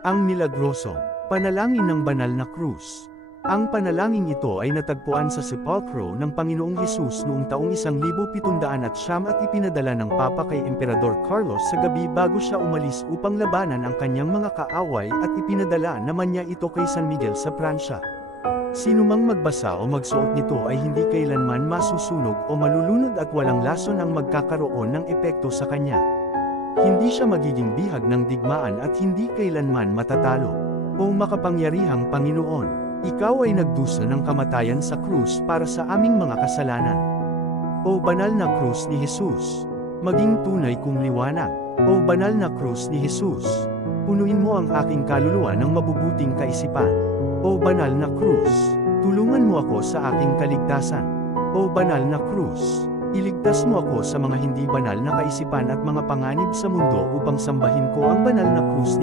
Ang milagroso, panalangin ng banal na krus. Ang panalangin ito ay natagpuan sa sepulkro ng Panginoong Hesus noong taong 1700 at ipinadala ng Papa kay Emperador Carlos sa gabi bago siya umalis upang labanan ang kanyang mga kaaway at ipinadala naman niya ito kay San Miguel sa Pransya. Sinumang magbasa o magsuot nito ay hindi kailanman masusunog o malulunod at walang lason ang magkakaroon ng epekto sa kanya. Hindi siya magiging bihag ng digmaan at hindi kailanman matatalo. O makapangyarihang Panginoon, Ikaw ay nagdusa ng kamatayan sa krus para sa aming mga kasalanan. O banal na krus ni Jesus, maging tunay kong liwanag. O banal na krus ni Jesus, punuin mo ang aking kaluluwa ng mabubuting kaisipan. O banal na krus, tulungan mo ako sa aking kaligtasan. O banal na krus, iligtas mo ako sa mga hindi banal na kaisipan at mga panganib sa mundo upang sambahin ko ang banal na krus